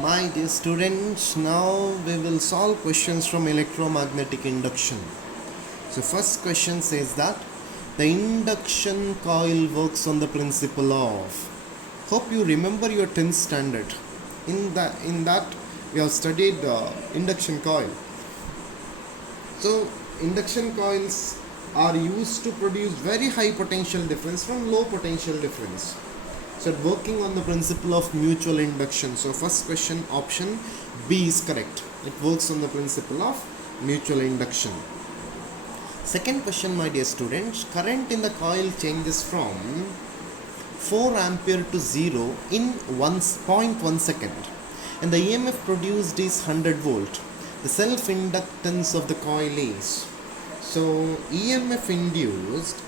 My dear students, now we will solve questions from electromagnetic induction. So first question says that the induction coil works on the principle of. Hope you remember your 10th standard. In that we have studied induction coil. So induction coils are used to produce very high potential difference from low potential difference. So working on the principle of mutual induction. So first question option B is correct. It works on the principle of mutual induction. Second question, my dear students, current in the coil changes from 4 ampere to 0 in 1.1 second and the EMF produced is 100 volt. The self inductance of the coil is, so EMF induced,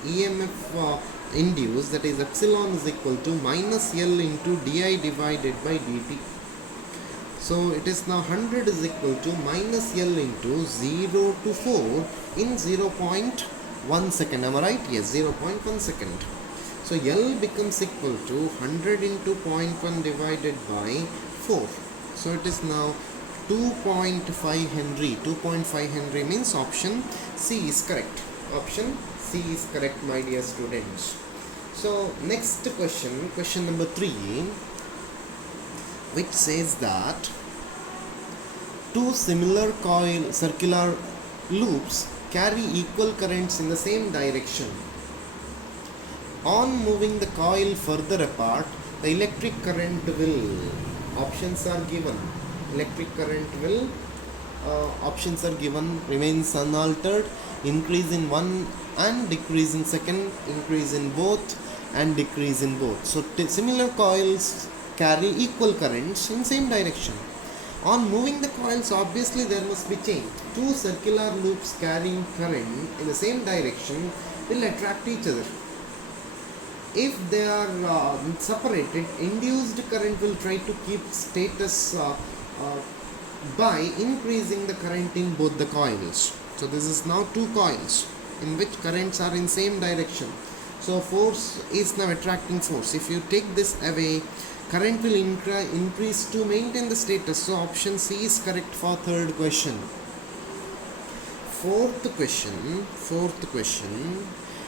that is epsilon is equal to minus L into di divided by dt. So it is now 100 is equal to minus L into 0 to 4 in 0.1 second. Am I right? Yes, 0.1 second. So L becomes equal to 100 into 0.1 divided by 4. So it is now 2.5 Henry. 2.5 Henry means option C is correct. Option C is correct, my dear students. So next question, question number 3, which says that two similar coil circular loops carry equal currents in the same direction. On moving the coil further apart, the electric current will, options are given, electric current will, options are given, remains unaltered, increase in one and decrease in second, increase in both and decrease in both. So similar coils carry equal currents in same direction. On moving the coils, obviously there must be change. Two circular loops carrying current in the same direction will attract each other. If they are separated, induced current will try to keep status by increasing the current in both the coils. So this is now two coils in which currents are in same direction. So force is now attracting force. If you take this away, current will increase to maintain the status. So option C is correct for third question. Fourth question,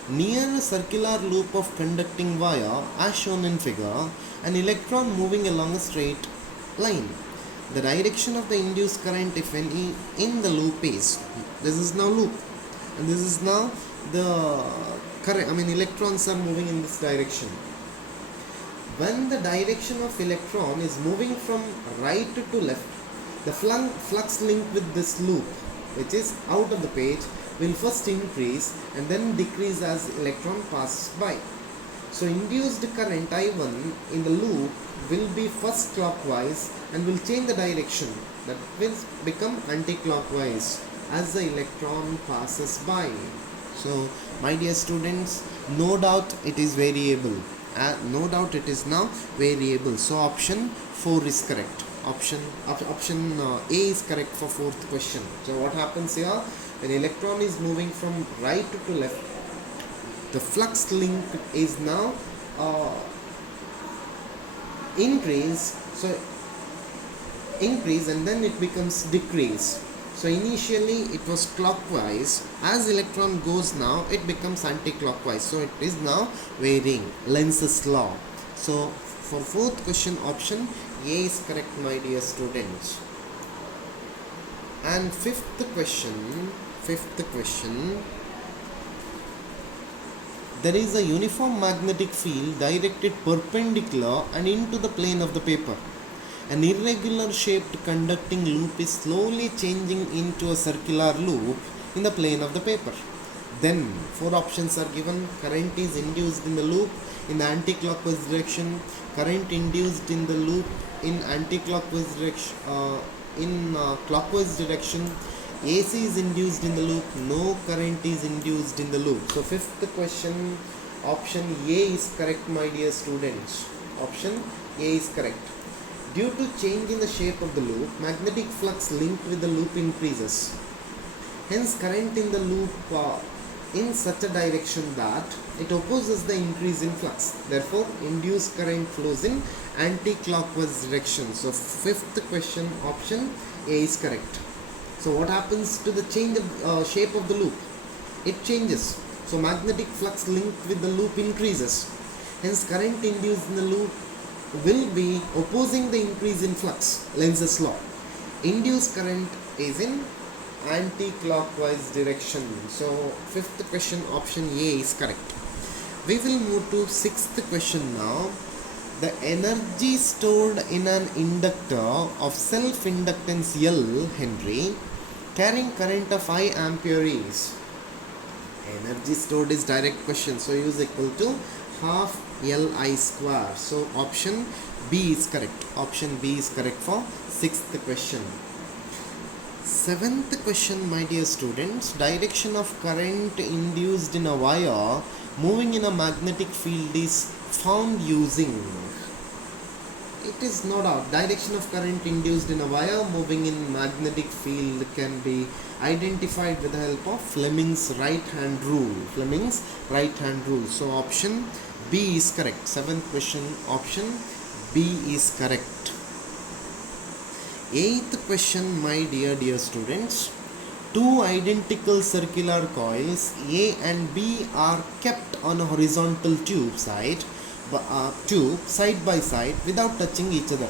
near a circular loop of conducting wire as shown in figure, an electron moving along a straight line. The direction of the induced current, if any, in the loop is, this is now loop and this is now the current, electrons are moving in this direction. When the direction of electron is moving from right to left, the flux linked with this loop, which is out of the page, will first increase and then decrease as electron passes by. So induced current I1 in the loop will be first clockwise and will change the direction, that will become anti-clockwise as the electron passes by. So my dear students, no doubt it is variable. No doubt it is now variable. So option 4 is correct. Option A is correct for fourth question. So what happens here? When electron is moving from right to left, the flux link is now increase and then it becomes decrease. So initially it was clockwise. As electron goes now, it becomes anti-clockwise. So it is now varying. Lenz's law. So for fourth question, option A is correct, my dear students. And fifth question, there is a uniform magnetic field directed perpendicular and into the plane of the paper. An irregular shaped conducting loop is slowly changing into a circular loop in the plane of the paper. Then 4 options are given. Current is induced in the loop in the anti-clockwise direction. Current induced in the loop in anti-clockwise direction. Clockwise direction. AC is induced in the loop. No current is induced in the loop. So fifth question, option A is correct, my dear students. Option A is correct. Due to change in the shape of the loop, magnetic flux linked with the loop increases. Hence current in the loop in such a direction that it opposes the increase in flux. Therefore, induced current flows in anti-clockwise direction. So, fifth question, option A is correct. So, what happens to the change of shape of the loop? It changes. So, magnetic flux linked with the loop increases. Hence, current induced in the loop will be opposing the increase in flux. Lenz's law. Induced current is in anti-clockwise direction. So, fifth question, option A is correct. We will move to sixth question now. The energy stored in an inductor of self-inductance L Henry carrying current of I ampere is. Energy stored is direct question, so U is equal to half Li square. So option B is correct. Option B is correct for sixth question. Seventh question, my dear students, direction of current induced in a wire moving in a magnetic field is found using. It is no doubt, direction of current induced in a wire moving in magnetic field can be identified with the help of Fleming's right hand rule. Fleming's right hand rule. So option B is correct. Seventh question, option B is correct. Eighth question, my dear students, two identical circular coils A and B are kept on a horizontal tube side by side without touching each other.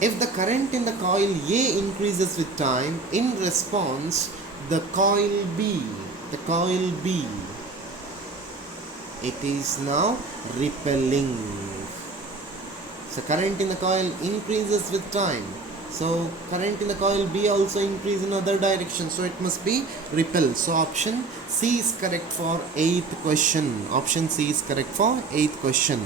If the current in the coil A increases with time, in response the coil B, it is now repelling. So current in the coil increases with time. So current in the coil B also increase in other direction. So it must be repel. So option C is correct for eighth question. Option C is correct for eighth question.